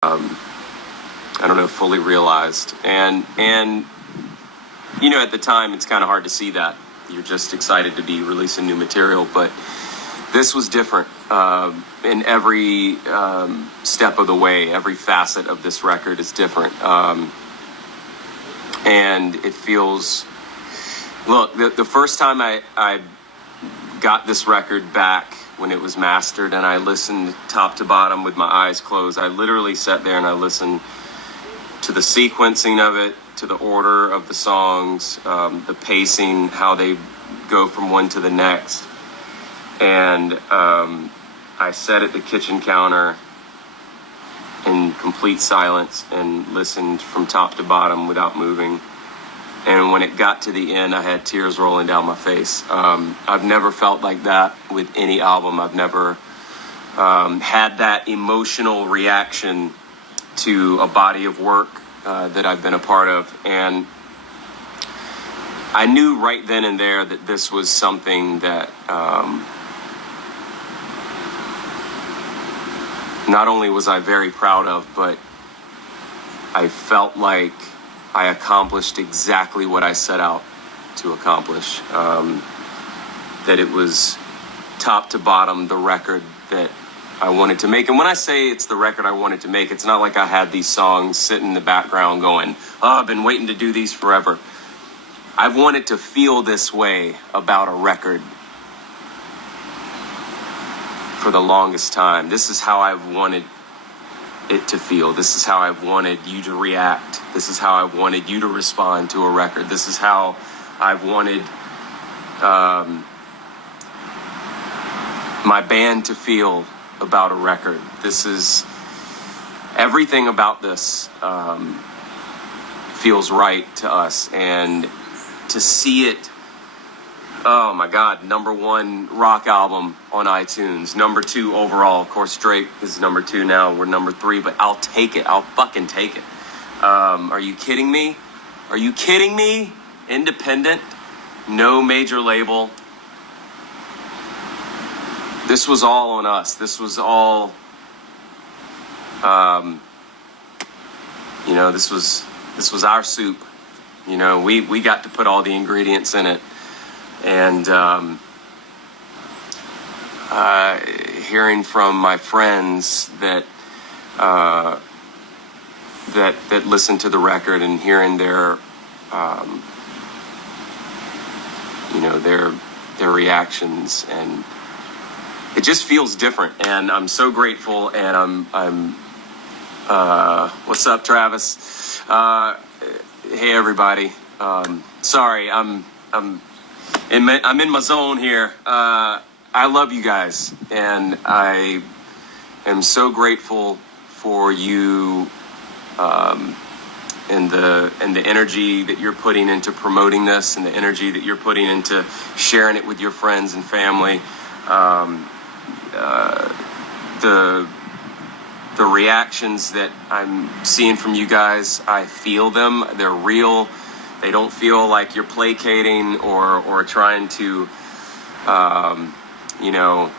I don't know, fully realized. And you know, at the time, it's kind of hard to see that. You're just excited to be releasing new material, but this was different in every step of the way. Every facet of this record is different. And it feels, look, the first time I got this record back when it was mastered and I listened top to bottom with my eyes closed, I literally sat there and I listened to the sequencing of it, to the order of the songs, the pacing, how they go from one to the next. And I sat at the kitchen counter in complete silence and listened from top to bottom without moving. And when it got to the end, I had tears rolling down my face. I've never felt like that with any album. I've never had that emotional reaction to a body of work that I've been a part of. And I knew right then and there that this was something that not only was I very proud of, but I felt like I accomplished exactly what I set out to accomplish. That it was top to bottom the record that I wanted to make. And when I say it's the record I wanted to make, it's not like I had these songs sitting in the background going, oh, I've been waiting to do these forever. I've wanted to feel this way about a record for the longest time. This is how I've wanted it to feel. This is how I've wanted you to react. This is how I've wanted you to respond to a record. This is how I've wanted my band to feel about a record. This is everything about this feels right to us, and to see it, oh my God, #1 rock album on iTunes, #2 overall. Of course, Drake is #2 now. We're #3, but I'll take it. I'll fucking take it. Are you kidding me? Are you kidding me? Independent, no major label. This was all on us. This was all, you know, this was our soup. You know, we got to put all the ingredients in it. And hearing from my friends that listen to the record and hearing their you know, their reactions, and it just feels different. And I'm so grateful. And I'm what's up, Travis? Hey everybody. Sorry, I'm in my zone here. I love you guys, and I am so grateful for you, and the energy that you're putting into promoting this, and the energy that you're putting into sharing it with your friends and family. The reactions that I'm seeing from you guys, I feel them. They're real. They don't feel like you're placating or trying to, you know,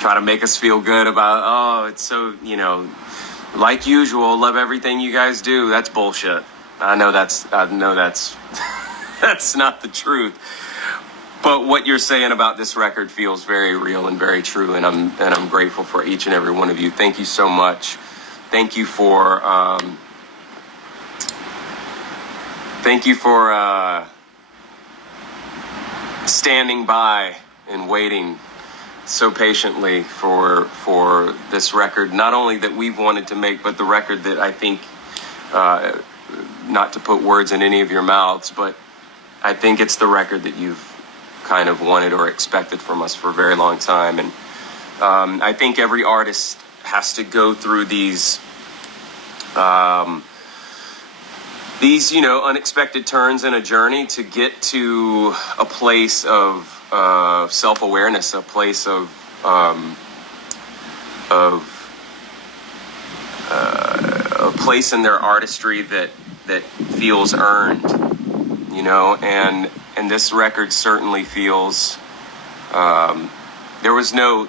try to make us feel good about, oh, it's so, you know, like usual, love everything you guys do. That's bullshit. I know that's that's not the truth. But what you're saying about this record feels very real and very true, and I'm grateful for each and every one of you. Thank you so much. Thank you for standing by and waiting so patiently for this record, not only that we've wanted to make, but the record that I think, not to put words in any of your mouths, but I think it's the record that you've kind of wanted or expected from us for a very long time. And I think every artist has to go through these you know, unexpected turns in a journey to get to a place of self-awareness, a place of a place in their artistry that feels earned, you know. And this record certainly feels, there was no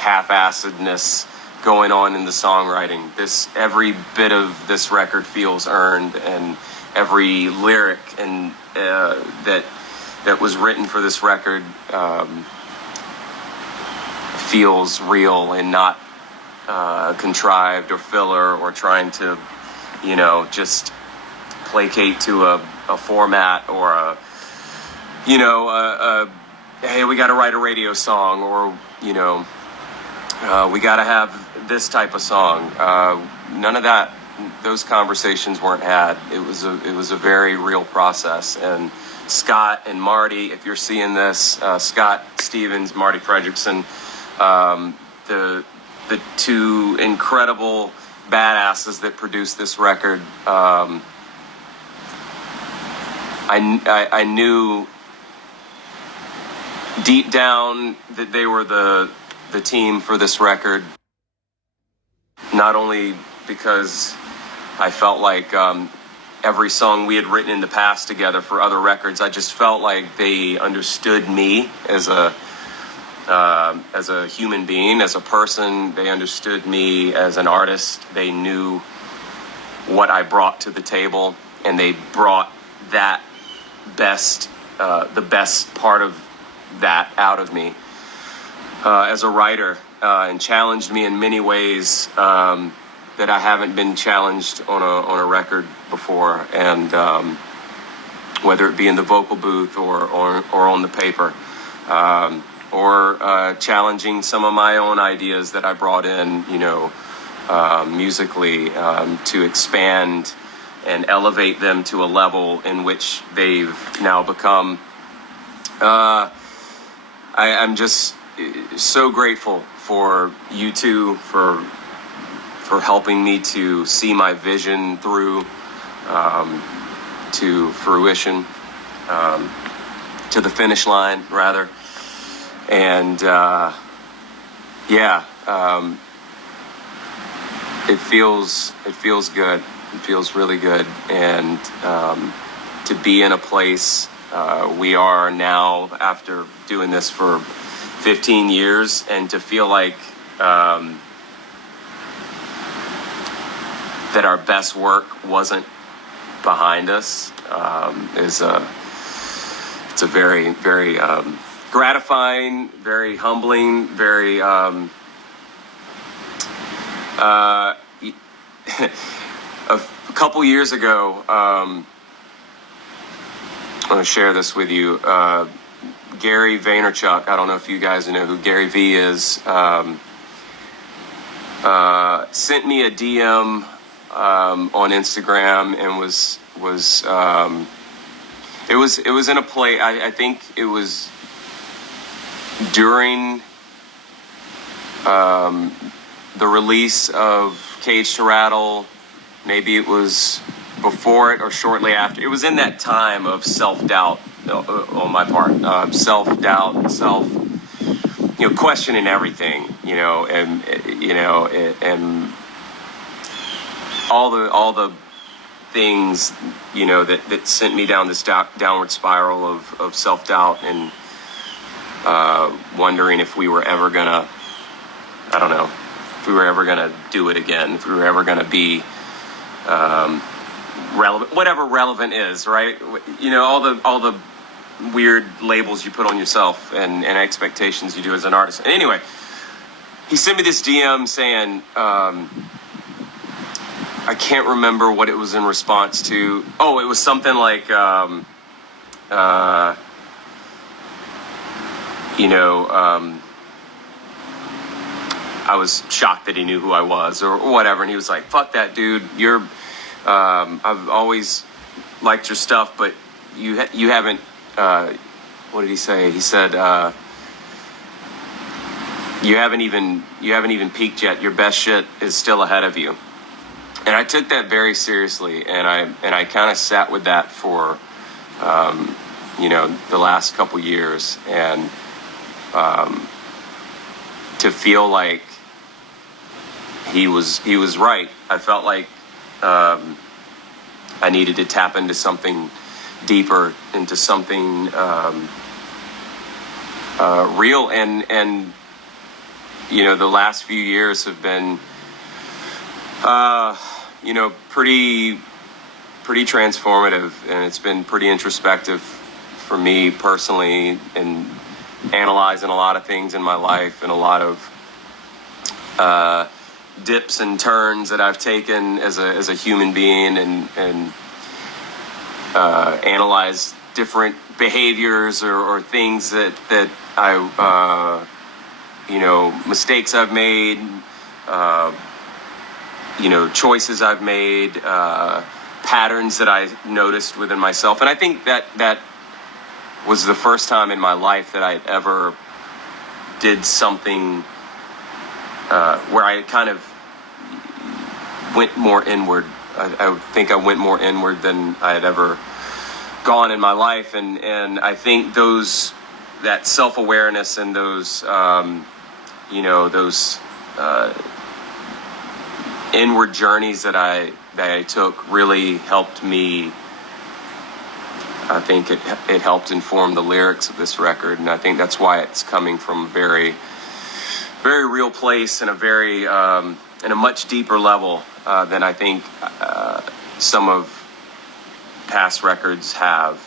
half-assedness going on in the songwriting. Every bit of this record feels earned, and every lyric and that was written for this record feels real and not contrived or filler or trying to, just placate to a format or hey, we got to write a radio song, or we got to have this type of song. None of that. Those conversations weren't had. It was a very real process. And Scott and Marty, if you're seeing this, Scott Stevens, Marty Fredrickson, the two incredible badasses that produced this record. I knew deep down that they were the team for this record, not only because I felt like every song we had written in the past together for other records, I just felt like they understood me as a human being, as a person. They understood me as an artist. They knew what I brought to the table, and they brought that the best part of that out of me as a writer, and challenged me in many ways that I haven't been challenged on a record before, and whether it be in the vocal booth or on the paper, or challenging some of my own ideas that I brought in, musically, to expand and elevate them to a level in which they've now become. I'm just so grateful for you two for helping me to see my vision through to fruition, to the finish line, rather. And it feels good. It feels really good. And to be in a place we are now after doing this for 15 years, and to feel like that our best work wasn't behind us it's a very, very gratifying, very humbling, very a couple years ago, I want to share this with you. Gary Vaynerchuk, I don't know if you guys know who Gary V is, sent me a DM on Instagram, and was it was in a play. I think it was during the release of Cage to Rattle. Maybe it was before it or shortly after. It was in that time of self-doubt on my part, self-doubt, questioning everything, and all the things, that sent me down this downward spiral of self-doubt, and wondering if we were ever gonna, if we were ever gonna do it again, if we were ever gonna be relevant, whatever relevant is, right? All the weird labels you put on yourself and expectations you do as an artist. And anyway, he sent me this DM saying, I can't remember what it was in response to. Oh, it was something like, I was shocked that he knew who I was, or whatever. And he was like, fuck that, dude. I've always liked your stuff, but you haven't, what did he say? He said, you haven't even peaked yet. Your best shit is still ahead of you. And I took that very seriously, and I kind of sat with that for, the last couple years, and to feel like he was right. I felt like I needed to tap into something deeper, into something real, and the last few years have been, pretty transformative, and it's been pretty introspective for me personally, and analyzing a lot of things in my life, and a lot of dips and turns that I've taken as a human being, and analyze different behaviors or things that I mistakes I've made, choices I've made, patterns that I noticed within myself. And I think that was the first time in my life that I ever did something where I kind of went more inward. I think I went more inward than I had ever gone in my life, and I think that self-awareness and those inward journeys that I took really helped me. I think it helped inform the lyrics of this record, and I think that's why it's coming from a very, very real place, and in a much deeper level than I think some of past records have.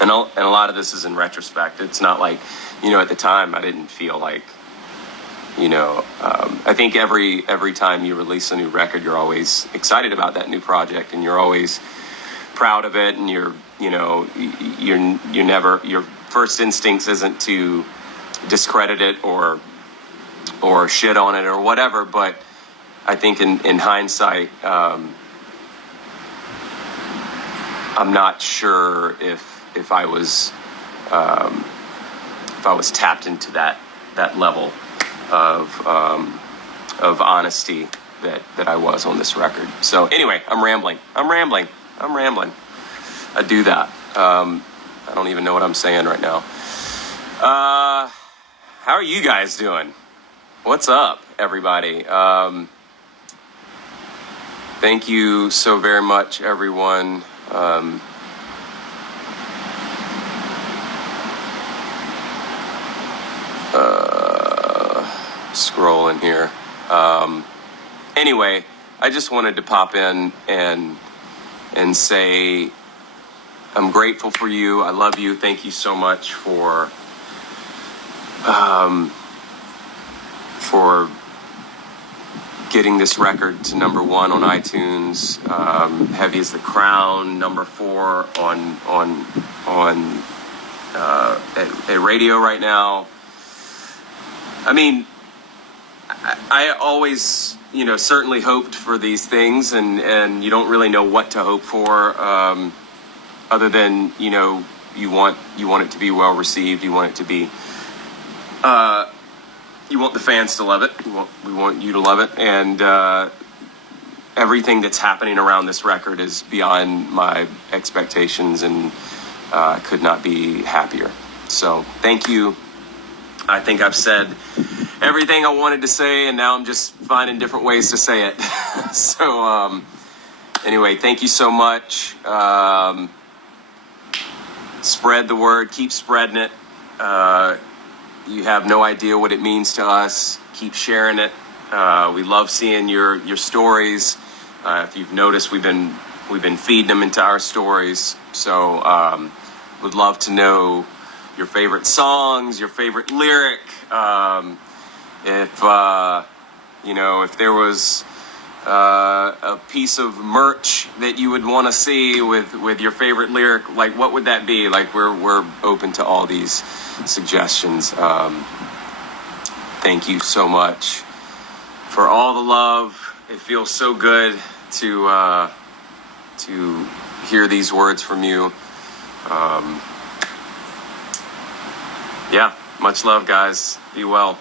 And a lot of this is in retrospect. It's not like, at the time I didn't feel like, I think every time you release a new record, you're always excited about that new project, and you're always proud of it, and you're never, your first instincts isn't to discredit it or shit on it or whatever. But I think in hindsight, I'm not sure if I was tapped into that level of honesty that I was on this record. So anyway, I'm rambling. I do that. I don't even know what I'm saying right now. How are you guys doing? What's up, everybody? Thank you so very much, everyone. Scrolling here. Anyway, I just wanted to pop in and say I'm grateful for you. I love you. Thank you so much for getting this record to number 1 on iTunes. Heavy as the Crown, number 4 on a radio right now. I mean, I always, certainly hoped for these things, and you don't really know what to hope for, other than, you want it to be well received. You want it to be, you want the fans to love it. We want you to love it. And everything that's happening around this record is beyond my expectations, and I could not be happier. So thank you. I think I've said everything I wanted to say, and now I'm just finding different ways to say it. So anyway, thank you so much. Spread the word. Keep spreading it. You have no idea what it means to us. Keep sharing it. We love seeing your stories. If you've noticed, we've been feeding them into our stories. So would love to know your favorite songs, your favorite lyric. If there was a piece of merch that you would want to see with your favorite lyric, like what would that be? Like we're open to all these suggestions. Thank you so much for all the love. It feels so good to hear these words from you. Yeah, much love, guys. Be well.